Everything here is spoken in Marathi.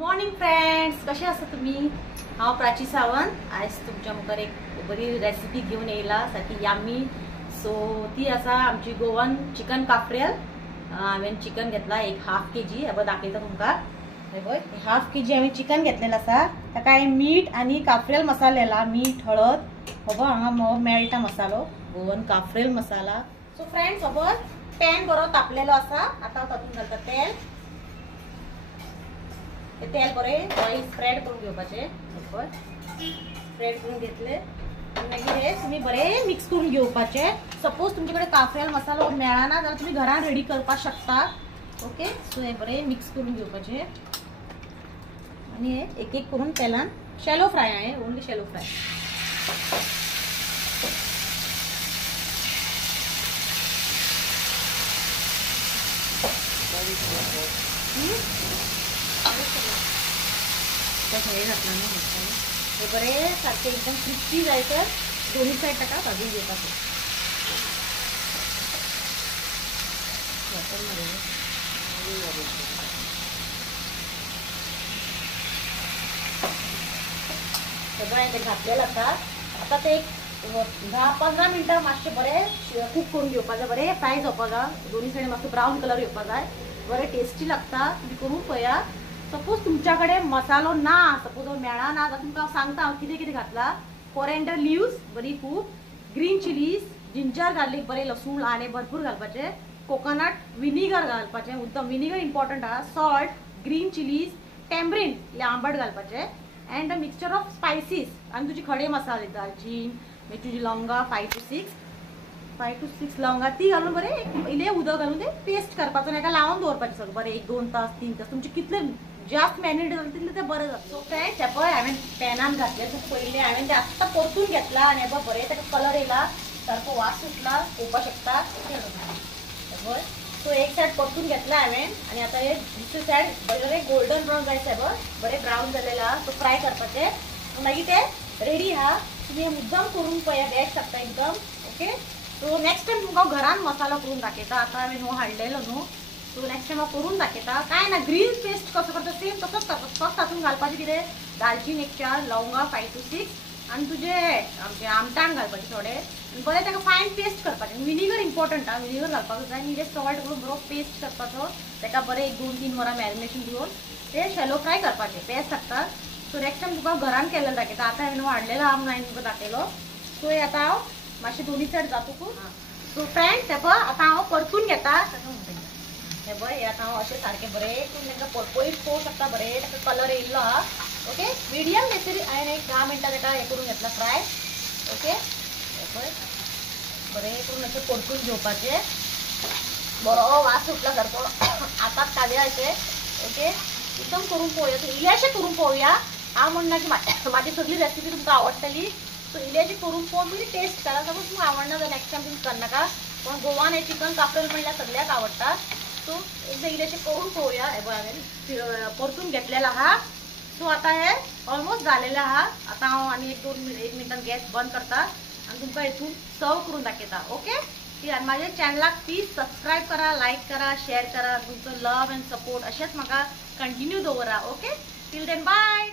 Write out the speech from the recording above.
मॉर्निंग फ्रेंड्स, कसे आसा तुम्ही? हांव प्राची सावंत आज तुमच्या मुखार एक बरी रेसिपी घेऊन येयला सारकी यामी. सो ती आसा आमची गोवन चिकन काफ्रियल. हांवें चिकन घेतला एक हाफ केजी. हे दाखयता तुमकां. हे पळय हाफ केजी हांवें चिकन घेतलेलं आसा. ताका हांवें मीठ आनी काफ्रियल मसालो लायला. मीठ, हळद, हो हांगा मेळटा मसालो गोवन काफ्रियल मसाला. सो फ्रेंड्स, हो पॅन बरो तापलेलो आसा. आतां तातूंत घालता तेल. तेल बरें स्प्रेड करून घेवपाचें. स्प्रेड करून घेतले मागीर हे तुमी बरें मिक्स करून घेवपाचें. सपोज तुमचे कडेन काफ्रियल मसालो मेळना जाल्यार तुमी घरान रेडी करपाक शकता. ओके, सो हे बरें मिक्स करून घेवपाचें आनी हे एक एक करून तेलान शॅलो फ्राय. हांवें ओन्ली शॅलो फ्राय. हे घातला न्हू मसालो. हे बरें सारखे एकदम क्रिस्पी जायसर दोन्ही सायड ताका भाजून घेवपाचें. सगळं हांवें घातलेलं आसा. आतां ते एक 10-15 मिनटां मातशें बरें कूक करून घेवपा जाय. बरें फ्राय जावपा जाय. दोन्ही सायड मातसो ब्रावन कलर येवपा जाय. बरें टेस्टी लागता. तुमी करून पळया. सपोज तुमच्याकडे मसालो ना, सपोज मेळना जाल्यार तुमकां सांगता हांव कितें कितें घातला. कोरिएंडर लिव्स बरी खूब, ग्रीन चिलीज, जिंजर गार्लिक बरें, लसूण आले भरपूर घालपाचे, कोकोनट विनिगर घालपाचें. उत्तम विनिगर इम्पॉर्टंट आहा. सॉल्ट, ग्रीन चिलीज, टॅम्बरीन आंबट घालपाचें अँड मिक्सचर ऑफ स्पायसीस आनी तुजी खडे मसाले दालचीन मागीर तुजी लवंगा 5 to 6 लवंगा ती घालून बरें इल्लें उदक घालून ते पेस्ट करपाचो. हेका लावन दवरपाचें सगळें बरें 1-2 तास 3 तास. तुमचे कितले जास्त मॅरिनेट जाता तितलें तें बरें जाता. सो फ्रेंड्स, हे पळय हांवें पॅनान घातलें. पयलीं हांवें तें आत्तां परतून घेतला आनी हे बरें ताका कलर येयला, सारको वास सुटला, पळोवपाक शकता. बरें सो एक सायड परतून घेतला हांवें आनी आतां हे दुसरी सायड बरें गोल्डन ब्रावन जायसर बरें ब्रावन जालेलें आहा. सो फ्राय करपाचें मागीर ते रेडी आहा. तुमी मुद्दम करून पळया, बेस्ट लागता एकदम. ओके, सो नेक्स्ट टायम तुमकां घरान मसालो करून दाखयता. आतां हांवें न्हू हाडलेलो न्हू. सो नेक्स्ट टायम हांव करून दाखयता. काय ना, ग्रीन पेस्ट कसो करता सेम तसोच करता. फक्त तातूंत घालपाचें कितें दालचीन 1 4, लवंगा 5 to 6 आनी तुजे आमचे आमटाण घालपाचे थोडे. बरें ताका फायन पेस्ट करपाचें. विनिगर इम्पॉर्टंट आहा. विनिगर घालपाक जाय आनी सॉल्ट करून बरो पेस्ट करपाचो. ताका बरें 1-2-3 वरां मॅरिनेशन दिवन ते शॅलो फ्राय करपाचें. बेस्ट लागता. सो नेक्स्ट टायम तुका घरान केल्लें दाखयता. आतां हांवें हाडलेलो आहा म्हणून हांवें तुका दाखयलो. सो हे आतां हांव मातशें दोन्ही सायड जातकूच. सो फ्रेंड्स, हे पळय आतां हांव परतून घेता. हे पळय हे आतां हांव अशें सारकें बरें करून तांकां पळयत पळोवंक शकता. बरें ताका कलर येयल्लो आहा. ओके, मिडियम बेसिली हांवें एक 10 मिनटां ताका हें करून घेतला फ्राय. ओके, हे पळय बरें करून अशें परतून घेवपाचें. बरो वास सुटला सारको आतांच काडया अशें. ओके, एकदम करून पळोवया. इल्लेशें करून पळोवया. हांव म्हणना की म्हाजी सगळी रेसिपी तुमकां आवडटली. सो इल्लेशें करून पळोवन तुमी टेस्ट करा. सपोज तुमकां आवडना जाल्यार नेक्स्ट टायम तुमी करनाका. पण गोवान हे चिकन काफ्रियल म्हणल्यार सगळ्याक आवडटा. सो एकदां इल्लेशें करून पळोवया. हे पळय हांवें परतून घेतलेलो आहा. सो आतां हे ऑलमोस्ट जालेलें आहा. आतां हांव आनी 1 मिनटान गॅस बंद करता आनी तुमकां हितून सर्व करून दाखयता. ओके, आनी म्हाज्या चॅनलाक प्लीज सबस्क्रायब करा, लायक करा, शेअर करा. तुमचो लव एंड सपोर्ट अशेंच म्हाका कंटिन्यू दवरा. Okay, till then bye.